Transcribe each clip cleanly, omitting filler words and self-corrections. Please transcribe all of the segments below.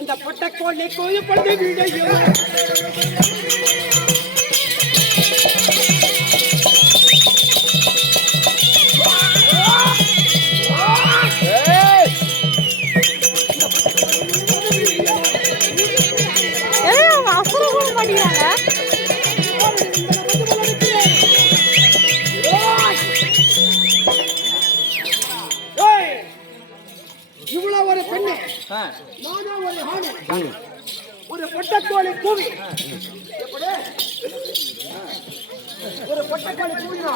இந்த பொட்டக்கோழி கோயப்பட்டு வீடையும் இவ்வளவு ஒரு பெண்ணு நானும் ஒரு ஆணு ஒரு பொட்டக்கோழி கூவி எப்படி ஒரு பொட்டக்கோழி கூவினா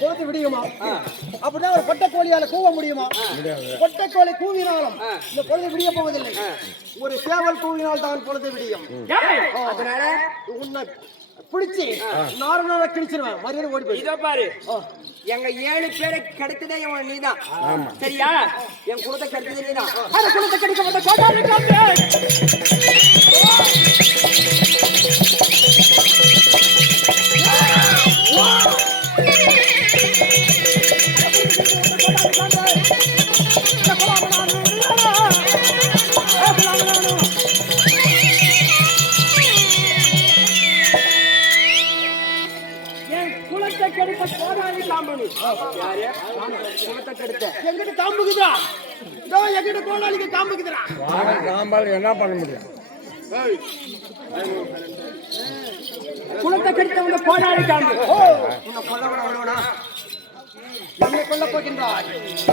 பொழுது விடியுமா? அப்படின்னா ஒரு பொட்டக்கோழியால கூவ முடியுமா? பொட்டக்கோழி கூவினாலும் இந்த பொழுது விடிய போவதில்லை. ஒரு சேவல் கூவினால் தான் பொழுது விடியும். அதனால உன்னை பிடிச்சி நார கிழிச்சிருவேன். மரியாதை ஓடி போய் இதோ பாரு, எங்க 7 பேரை கிடைத்ததே இவன் நீதான். சரியா? என் குலத்தை கிடைத்ததே நீதான். அந்த குலத்தை கிடைக்க என்ன பண்ண முடியும்? குலத்தை கெடுத்தவங்க போராடி காம்பு என்னை கொல்ல போகின்றார்.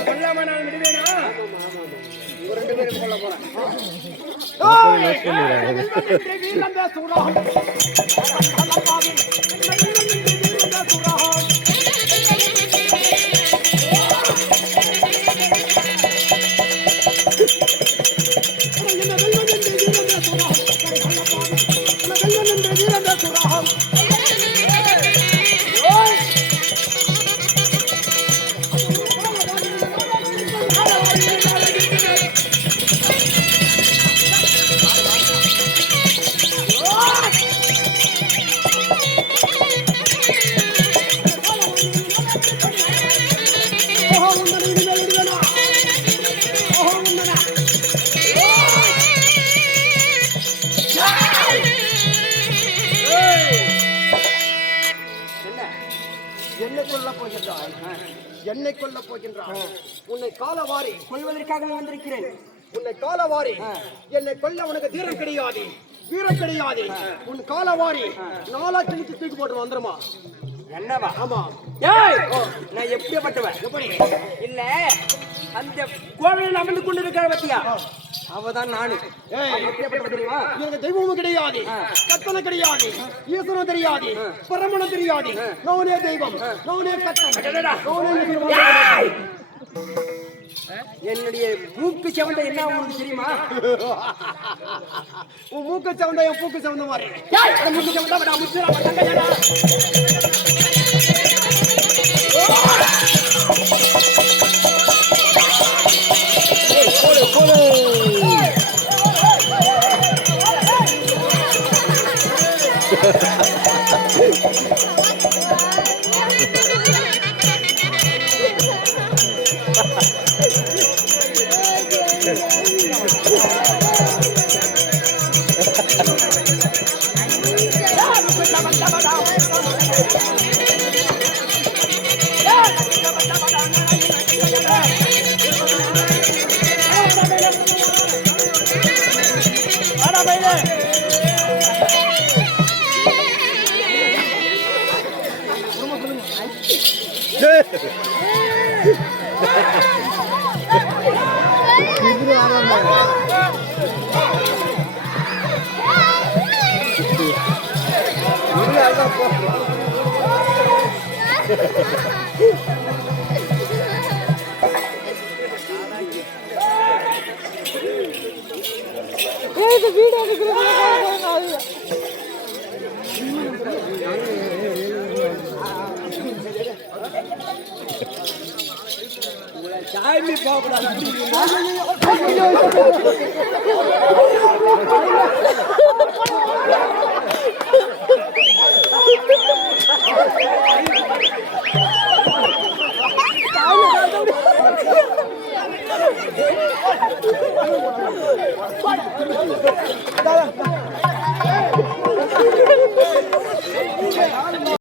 கொல்லாம நான் விடுவேனா? 2 பேரும் கொல்ல போறேன். என்னை கொல்ல போகின்றான். உன்னை காலவாரி கொல்வதற்காக வந்திருக்கிறேன். உன்னை காலவாரி என்னை கொல்ல உனக்கு தீரம் கிடையாது, வீரம் கிடையாது. உன் காலவாரி 4 கிழித்து தூக்கி போட்டு வந்துருமா? என்னவா? ஆமா. ஏய், நான் எப்படிப்பட்டவன்? எப்படி? இல்ல, அந்த கோவிலில் அமர்ந்து கொண்டு இருக்கிற பத்தியா, அவதான் நானு. ஏய், எப்படிப்பட்டவன் தெரியுமா? எனக்கு தெய்வமும் கிடையாது, கத்தனை கிடையாது, ஈஸ்வரன் தெரியாது, பரமணம் தெரியாது. நோனே தெய்வம், நோனே கத்தன், நோனே ஈஸ்வரன். என்னுடைய மூக்கு செவந்த என்ன உங்களுக்கு தெரியுமா? உன் மூக்க சவுந்த என் பூக்கு சவுந்த மாதிரி. ஏய், அந்த மூக்கு செவந்தா விடா, முச்சுடா, வந்தங்கடா. சாமி போகக்கூடாது.